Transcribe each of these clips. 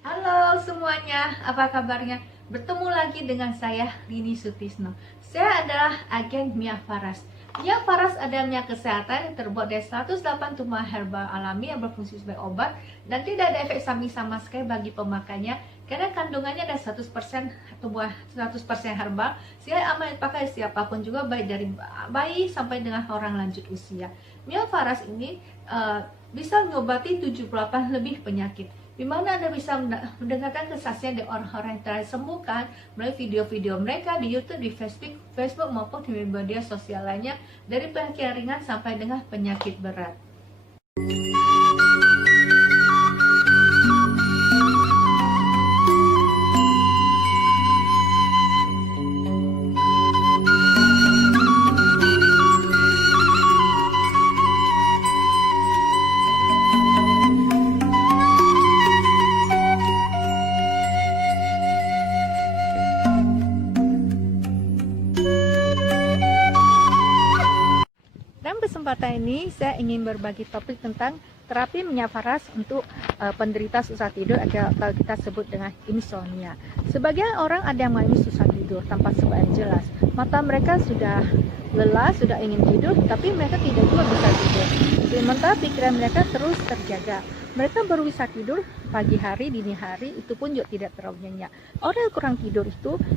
Halo semuanya, apa kabarnya? Bertemu lagi dengan saya, Rini Sutisno. Saya adalah agen Mia Faras. Mia Faras adalah minyak kesehatan yang terbuat dari 108 tumbuhan herbal alami yang berfungsi sebagai obat dan tidak ada efek samping sama sekali bagi pemakainya karena kandungannya ada 100% tumbuhan 100% herbal sehingga aman dipakai siapapun juga, baik dari bayi sampai dengan orang lanjut usia. Mia Faras ini bisa mengobati 78 lebih penyakit, di mana Anda bisa mendengarkan kesaksian dari orang-orang yang telah disembuhkan melalui video-video mereka di YouTube, di Facebook maupun di media sosial lainnya, dari penyakit ringan sampai dengan penyakit berat. Dalam kesempatan ini saya ingin berbagi topik tentang terapi minyak faras untuk penderita susah tidur atau kita sebut dengan insomnia. Sebagian orang ada yang mengalami susah tidur tanpa sebab yang jelas. Mata mereka sudah lelah, sudah ingin tidur, tapi mereka tidak juga bisa tidur. Sementara pikiran mereka terus terjaga. Mereka baru bisa tidur pagi hari, dini hari, itu pun juga tidak terlalu nyenyak. Orang yang kurang tidur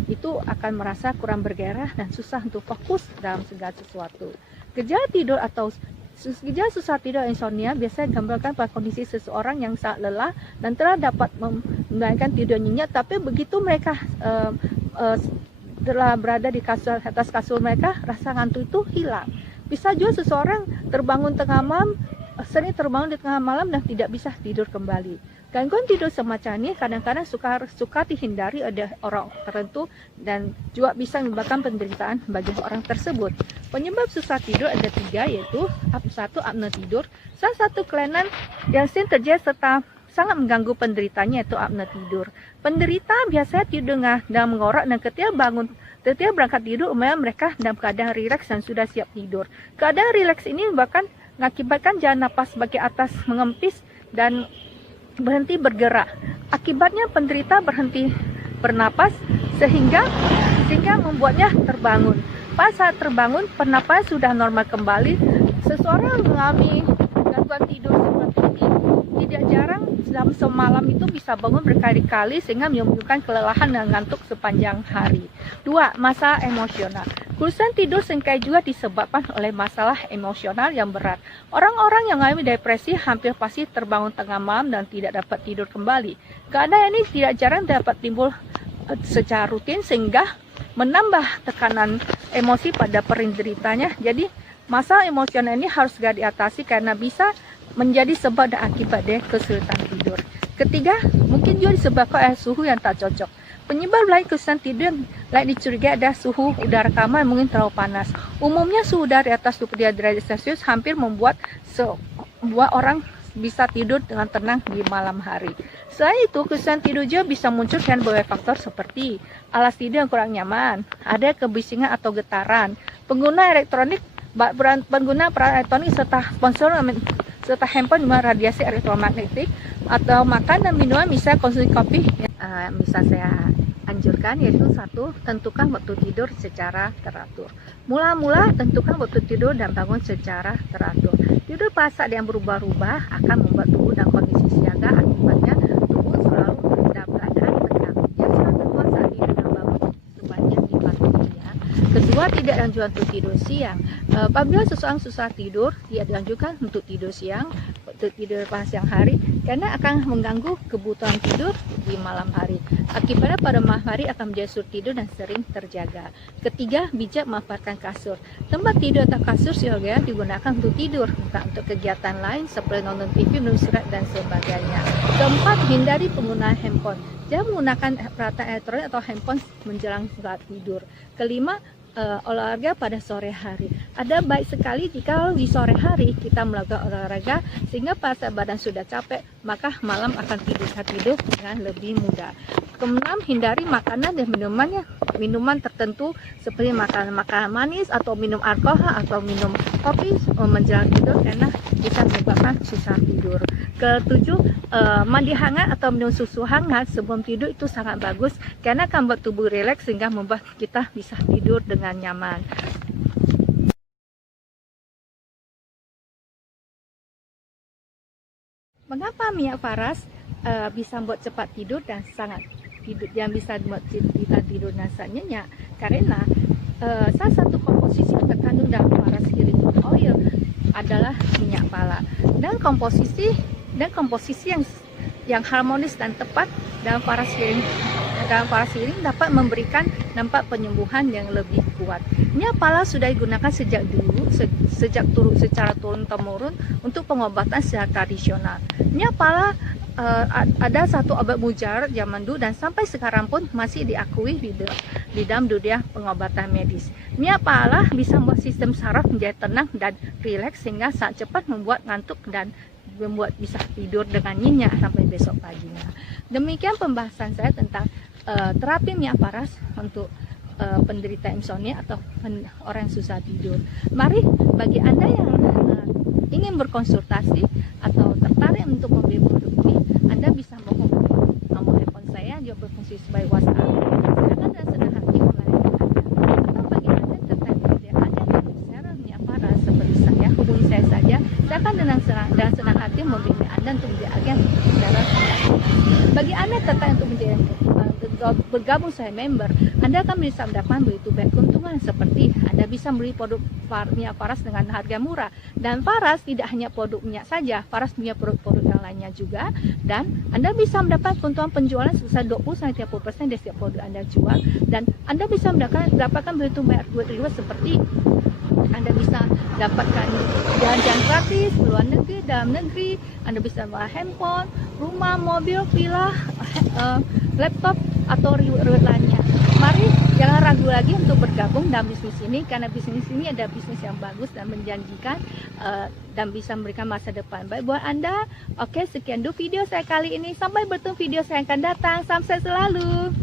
itu akan merasa kurang bergairah dan susah untuk fokus dalam segala sesuatu. Gejala tidur atau gejala susah tidur insomnia biasanya digambarkan pada kondisi seseorang yang sangat lelah dan telah dapat membayangkan tidur nyenyak, tapi begitu mereka telah berada di atas kasur mereka, rasa ngantuk itu hilang. Bisa juga seseorang sering terbangun di tengah malam dan tidak bisa tidur kembali. Gangguan tidur semacam ini kadang-kadang suka dihindari oleh orang tertentu dan juga bisa menyebabkan penderitaan bagi orang tersebut. Penyebab susah tidur ada 3, yaitu 1. Apnea tidur. Salah satu kelainan yang sering terjadi serta sangat mengganggu penderitanya yaitu apnea tidur. Penderita biasanya tidur dalam mengorak dan ketika berangkat tidur umumnya mereka dalam keadaan rileks dan sudah siap tidur. Keadaan rileks ini bahkan mengakibatkan jalan napas bagian atas mengempis dan berhenti bergerak. Akibatnya penderita berhenti bernapas sehingga membuatnya terbangun. Pada saat terbangun, pernapasan sudah normal kembali. Seseorang mengalami gangguan tidur seperti ini tidak jarang dalam semalam itu bisa bangun berkali-kali sehingga menimbulkan kelelahan dan ngantuk sepanjang hari. 2. Masalah emosional. Kesusahan tidur seringkali juga disebabkan oleh masalah emosional yang berat. Orang-orang yang mengalami depresi hampir pasti terbangun tengah malam dan tidak dapat tidur kembali. Keadaan ini tidak jarang dapat timbul secara rutin sehingga menambah tekanan emosi pada penderitanya. Jadi masalah emosional ini harus segera diatasi karena bisa menjadi sebab dan akibat dari kesulitan tidur. Ketiga, mungkin juga disebabkan oleh suhu yang tak cocok. Penyebab lain kesulitan tidur lain dicurigai ada suhu udara kamar mungkin terlalu panas. Umumnya suhu udara di atas 23 derajat Celcius hampir membuat orang bisa tidur dengan tenang di malam hari. Selain itu, kesulitan tidur juga bisa muncul dengan berbagai faktor seperti alas tidur yang kurang nyaman, ada kebisingan atau getaran, pengguna peralatan elektronik serta handphone dengan radiasi elektromagnetik, atau makan dan minuman misalnya konsumsi kopi. Bisa saya anjurkan yaitu 1. Tentukan waktu tidur secara teratur. Mula-mula tentukan waktu tidur dan bangun secara teratur. Tidur pada saat yang berubah-ubah akan membuat tubuh dalam kondisi siaga, akibatnya tubuh selalu dalam keadaan tegang. Yang selalu kedua, saat tidur dan bangun sebaiknya dipatuhi ya. Kedua, tidak dianjurkan untuk tidur siang. Apabila seseorang susah tidur, tidak dianjurkan untuk tidur siang, untuk tidur pada siang hari karena akan mengganggu kebutuhan tidur di malam hari. Akibatnya pada malam hari akan menjadi sulit tidur dan sering terjaga. Ketiga, bijak memanfaatkan kasur. Tempat tidur atau kasur seyoga digunakan untuk tidur, bukan untuk kegiatan lain seperti nonton TV, menulis surat dan sebagainya. Keempat, hindari penggunaan handphone. Jangan menggunakan peralatan elektronik atau handphone menjelang saat tidur. Kelima, olahraga pada sore hari. Ada baik sekali jika di sore hari kita melakukan olahraga sehingga pada saat badan sudah capek maka malam akan tidur dengan lebih mudah. Keenam, hindari makanan dan minuman tertentu seperti makanan manis atau minum alkohol atau minum kopi menjelang tidur karena bisa menyebabkan susah tidur. Ketujuh, mandi hangat atau minum susu hangat sebelum tidur itu sangat bagus karena akan membuat tubuh rileks sehingga membuat kita bisa tidur dengan nyaman. Mengapa minyak paras bisa membuat cepat tidur dan sangat tidur, yang bisa membuat kita tidur dan sangat nyenyak? Karena salah satu komposisi terkandung dalam paras healing oil adalah minyak pala, dan komposisi yang harmonis dan tepat dalam paras healing dapat memberikan dampak penyembuhan yang lebih kuat. Minyak pala sudah digunakan sejak dulu, secara turun-temurun untuk pengobatan secara tradisional. Minyak pala ada satu obat mujarab zaman dulu dan sampai sekarang pun masih diakui di dalam dunia pengobatan medis. Minyak pala bisa membuat sistem saraf menjadi tenang dan rileks sehingga sangat cepat membuat ngantuk dan membuat bisa tidur dengan nyenyak sampai besok paginya. Demikian pembahasan saya tentang terapi minyak paras untuk penderita insomnia atau orang yang susah tidur. Mari bagi Anda yang ingin berkonsultasi atau tertarik untuk membeli produk ini, Anda bisa menghubungi nomor handphone saya juga berfungsi sebagai WhatsApp. Silakan dan senang hati melayani Anda. Atau bagi Anda tertarik dengan agen reseller minyak paras seperti saya, hubungi saya saja. Saya akan dengan senang hati membimbing Anda untuk menjadi agen reseller minyak paras. Bagi Anda tertarik untuk bergabung sebagai member, Anda akan bisa mendapatkan begitu banyak keuntungan seperti Anda bisa membeli produk minyak paras dengan harga murah, dan paras tidak hanya produk minyak saja, paras punya produk-produk yang lainnya juga, dan Anda bisa mendapat keuntungan penjualan sebesar 20-30% dari setiap produk Anda jual, dan Anda bisa mendapatkan begitu banyak reward seperti Anda bisa dapatkan jalan-jalan gratis ke luar negeri, dalam negeri, Anda bisa bawa handphone, rumah, mobil, villa, laptop, atau reward lainnya. Mari jangan ragu lagi untuk bergabung dalam bisnis ini, karena bisnis ini ada bisnis yang bagus dan menjanjikan dan bisa memberikan masa depan baik buat Anda. Oke, sekian dulu video saya kali ini. Sampai bertemu video saya akan datang. Salam sehat selalu.